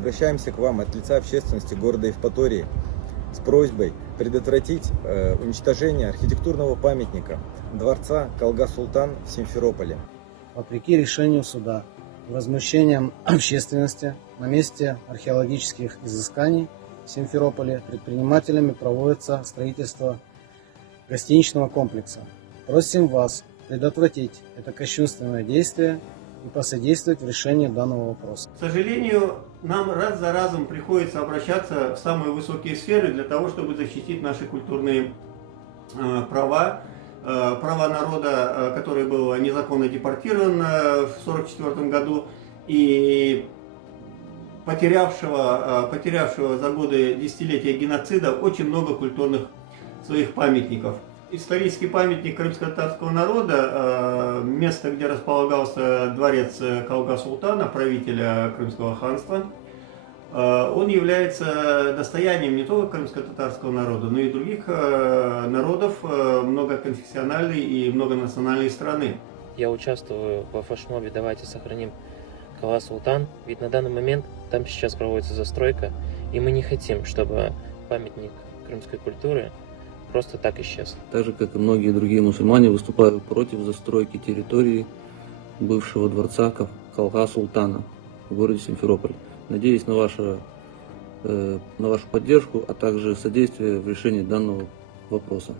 обращаемся к вам от лица общественности города Евпатории с просьбой предотвратить уничтожение архитектурного памятника дворца Калга-Султан в Симферополе. Вопреки решению суда и возмущениям общественности на месте археологических изысканий в Симферополе предпринимателями проводится строительство гостиничного комплекса. Просим вас предотвратить это кощунственное действие и посодействовать в решении данного вопроса. К сожалению, нам раз за разом приходится обращаться в самые высокие сферы для того, чтобы защитить наши культурные права, права народа, который был незаконно депортирован в 1944 году и потерявшего за годы десятилетия геноцида очень много культурных своих памятников. Исторический памятник крымско-татарского народа, место, где располагался дворец Калга-Султана, правителя Крымского ханства, он является достоянием не только крымско-татарского народа, но и других народов многоконфессиональной и многонациональной страны. Я участвую во флешмобе «Давайте сохраним Калга-Султан», ведь на данный момент там сейчас проводится застройка, и мы не хотим, чтобы памятник крымской культуры просто так исчез. Так же, как и многие другие мусульмане, выступаю против застройки территории бывшего дворца Калга-Султана в городе Симферополь. Надеюсь на вашу поддержку, а также содействие в решении данного вопроса.